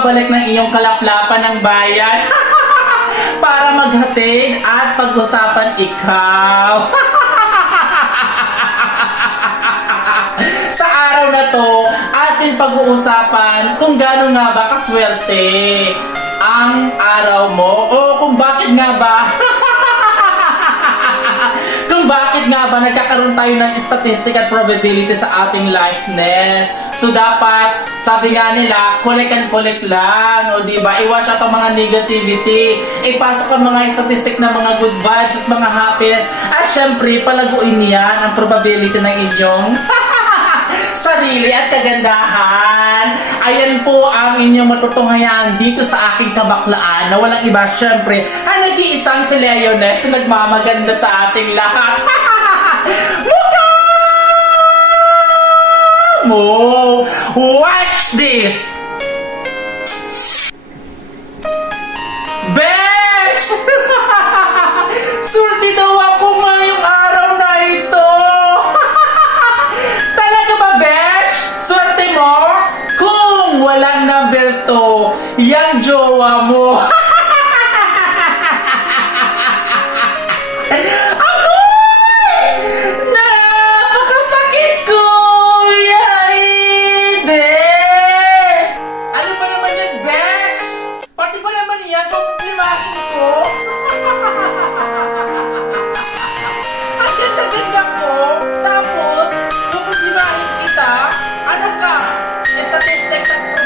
ang nagbabalik ng iyong kalaplapan ng bayan para maghatid at pag-usapan ikaw. Sa araw na to, ating pag-uusapan kung gaano nga ba kaswerte ang araw mo o kung bakit nga ba kung bakit nga ba nagkakaroon tayo ng statistic at probability sa ating lifeness. So dapat, sabi nga nila, collect and collect lang. O di ba? Iwash out mga negativity. Ipasok ang mga statistic na mga good vibes at mga happiness. At syempre, palaguin yan ang probability ng inyong sarili at kagandahan. Ayan po ang inyong matutunghayan dito sa aking kabaklaan na walang iba syempre ang nag-iisang si Leones na nagmamaganda sa ating lahat. Mukha mo! Watch this! Besh! Surti daw ako ngayong araw na ito! Talaga ba, Besh? Swerte mo? Kung walang number to, yan jowa mo.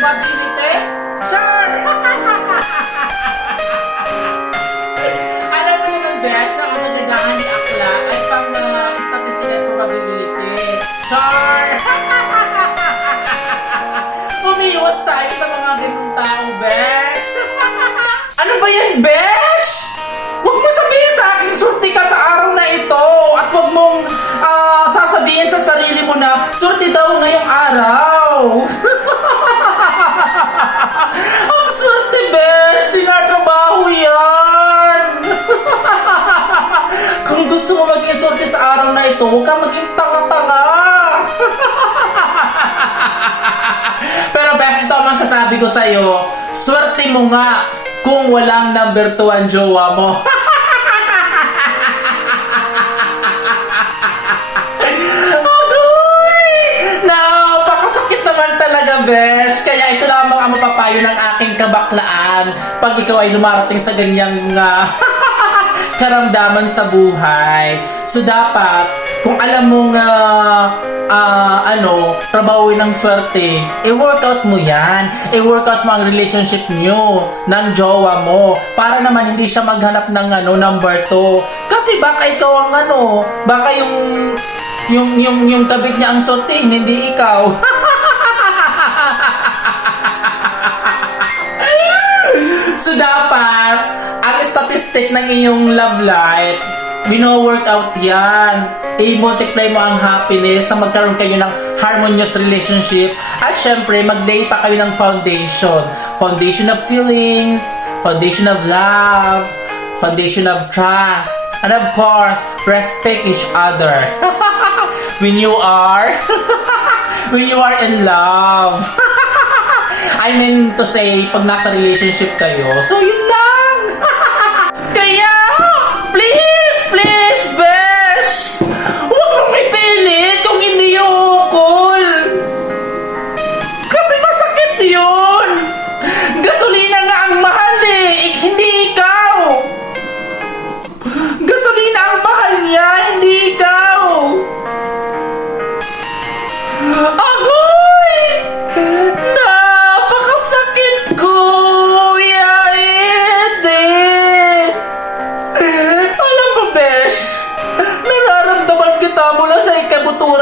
Probability? Char! Alam mo naman, Besh, ang nagandahan ni Akla ay pang uh, statistics at probability. Char! Umiiwas tayo sa mga ganung tao, Besh! ano ba yan, Besh? Huwag mo sabihin sa akin, surti ka sa araw na ito at huwag mong ah, sasabihin sa sarili mo na surti daw ngayong araw. Gusto mo maging swerte sa araw na ito, huwag ka maging tanga-tanga! Pero best ito ang masasabi ko sa'yo, swerte mo nga kung walang number 2 ang jowa mo. Besh. Kaya ito lamang ang mapapayo ng aking kabaklaan pag ikaw ay lumarating sa ganyang ah, karamdaman sa buhay. So dapat, kung alam mong ah, ah, ano, trabaho ng swerte, i-workout mo yan. I-workout mo ang relationship nyo ng jowa mo para naman hindi siya maghanap ng ano, number 2. Kasi baka ikaw ang ano, baka yung yung yung yung kabit niya ang sorting, hindi ikaw. so dapat statistic ng iyong love life, bino-workout yan. I-multiply mo ang happiness na magkaroon kayo ng harmonious relationship. At syempre, mag-lay pa kayo ng foundation. Foundation of feelings, foundation of love, foundation of trust, and of course, respect each other. when you are, when you are in love. I mean to say, pag nasa relationship kayo, so yun lang. Kaya, please,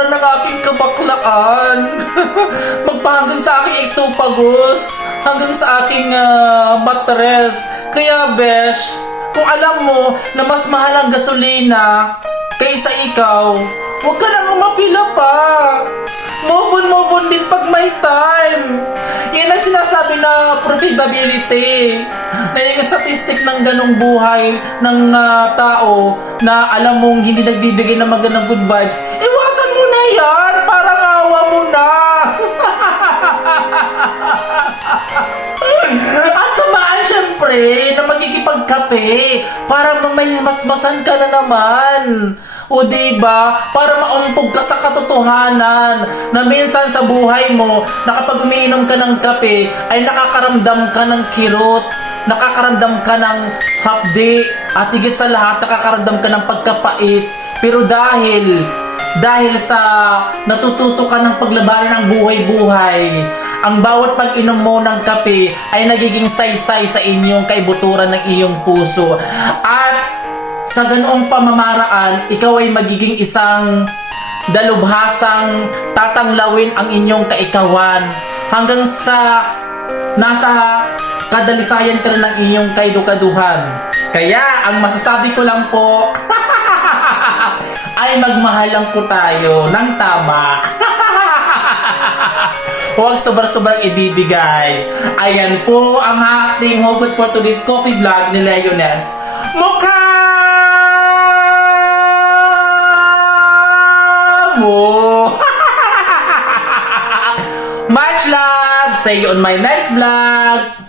ikabuturan ng aking kabaklaan. Magpahanggang sa aking esophagus, hanggang sa aking ah, matres. Kaya, Besh, kung alam mo na mas mahal ang gasolina kaysa ikaw, huwag ka nang mapila pa. Move on, move on din pag may time. Yan ang sinasabi na profitability. Na yung statistic ng ganong buhay ng ah, tao na alam mong hindi nagbibigay ng magandang good vibes, iwasan rin na magkikipagkape para may masmasan ka na naman. O di ba? Para maumpog ka sa katotohanan na minsan sa buhay mo na kapag umiinom ka ng kape ay nakakaramdam ka ng kirot, nakakaramdam ka ng hapdi, at higit sa lahat nakakaramdam ka ng pagkapait. Pero dahil dahil sa natututo ka ng paglabanan ng buhay-buhay, ang bawat pag-inom mo ng kape ay nagiging saysay sa inyong kaibuturan ng iyong puso. At sa ganoong pamamaraan, ikaw ay magiging isang dalubhasang tatanglawin ang inyong kaikawan hanggang sa nasa kadalisayan ka ng inyong kaidukaduhan. Kaya, ang masasabi ko lang po, ay magmahal lang po tayo ng tama. Huwag sobrang-sobrang ibibigay. Ayan po ang ating hugot for today's coffee vlog ni Leones. Mukha mo! Much love! See you on my next vlog!